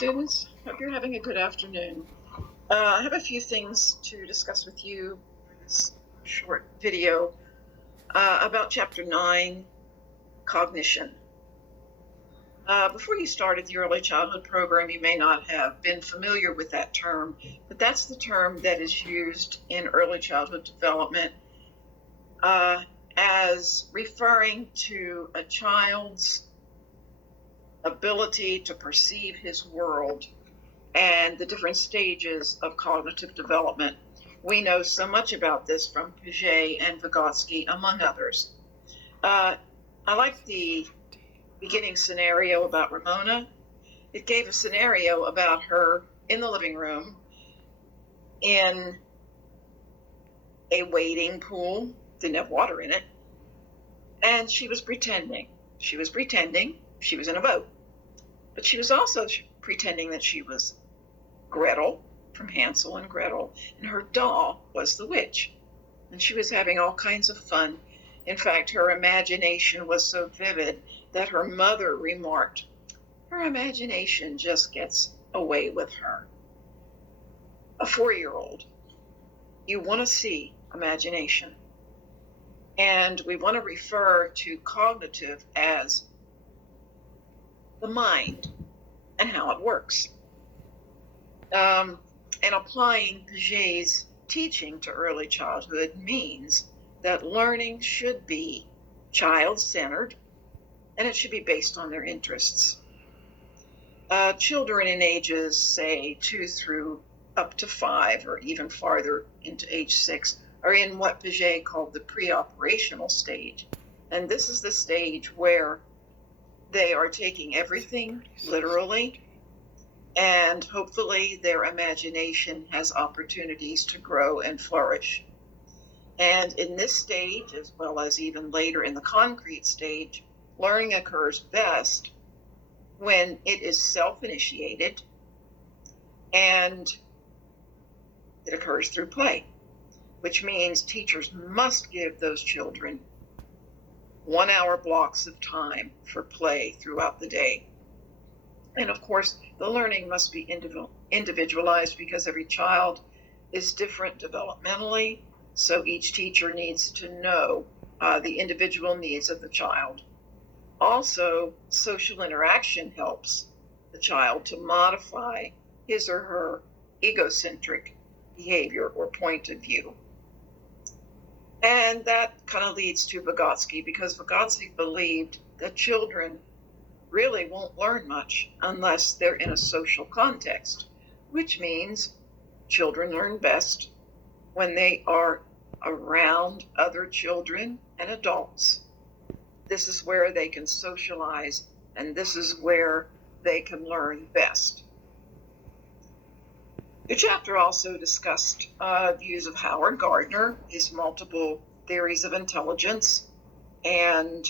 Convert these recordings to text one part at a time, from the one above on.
students. Hope you're having a good afternoon. I have a few things to discuss with you in this short video about Chapter 9, Cognition. Before you started the early childhood program, you may not have been familiar with that term, but that's the term that is used in early childhood development as referring to a child's ability to perceive his world and the different stages of cognitive development. We know so much about this from Piaget and Vygotsky, among others. I like the beginning scenario about Ramona. It gave a scenario about her in the living room in a wading pool, didn't have water in it, and she was pretending. She was in a boat. But she was also pretending that she was Gretel from Hansel and Gretel, and her doll was the witch. And she was having all kinds of fun. In fact, her imagination was so vivid that her mother remarked, "Her imagination just gets away with her." A 4-year-old, you want to see imagination. And we want to refer to cognitive as the mind and how it works. And applying Piaget's teaching to early childhood means that learning should be child-centered and it should be based on their interests. Children in ages, say, 2 through up to 5 or even farther into age 6 are in what Piaget called the pre-operational stage. And this is the stage where they are taking everything literally, and hopefully their imagination has opportunities to grow and flourish. And in this stage, as well as even later in the concrete stage, learning occurs best when it is self-initiated and it occurs through play, which means teachers must give those children 1-hour blocks of time for play throughout the day. And of course, the learning must be individualized because every child is different developmentally, so each teacher needs to know the individual needs of the child. Also, social interaction helps the child to modify his or her egocentric behavior or point of view. And that kind of leads to Vygotsky, because Vygotsky believed that children really won't learn much unless they're in a social context, which means children learn best when they are around other children and adults. This is where they can socialize, and this is where they can learn best. The chapter also discussed views of Howard Gardner, his multiple theories of intelligence, and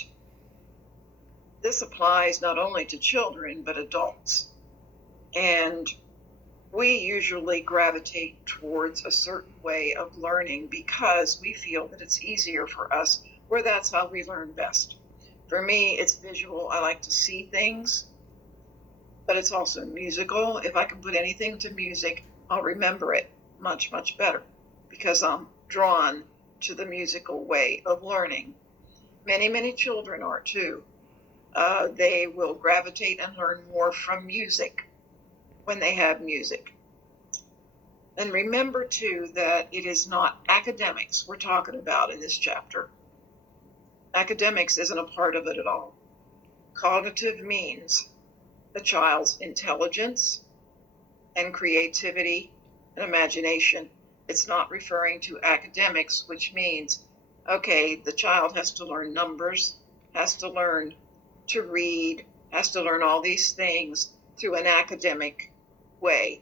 this applies not only to children, but adults. And we usually gravitate towards a certain way of learning because we feel that it's easier for us, where that's how we learn best. For me, it's visual. I like to see things, but it's also musical. If I can put anything to music, I'll remember it much, much better because I'm drawn to the musical way of learning. Many, many children are too. They will gravitate and learn more from music when they have music. And remember too that it is not academics we're talking about in this chapter. Academics isn't a part of it at all. Cognitive means the child's intelligence and creativity and imagination. It's not referring to academics, which means, okay, the child has to learn numbers, has to learn to read, has to learn all these things through an academic way.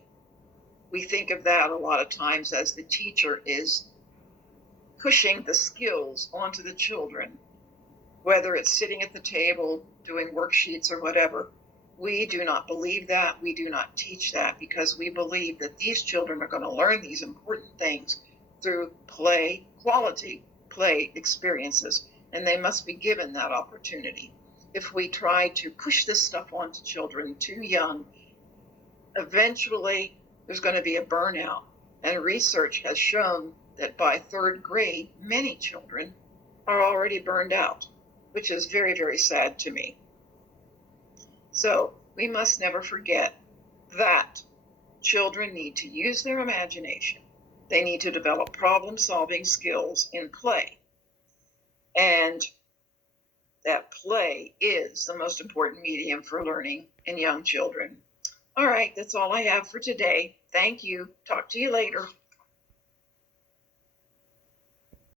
We think of that a lot of times as the teacher is pushing the skills onto the children, whether it's sitting at the table doing worksheets or whatever. We do not believe that. We do not teach that because we believe that these children are going to learn these important things through play, quality play experiences, and they must be given that opportunity. If we try to push this stuff onto children too young, eventually there's going to be a burnout. And research has shown that by third grade, many children are already burned out, which is very, very sad to me. So we must never forget that children need to use their imagination. They need to develop problem-solving skills in play. And that play is the most important medium for learning in young children. All right, that's all I have for today. Thank you. Talk to you later.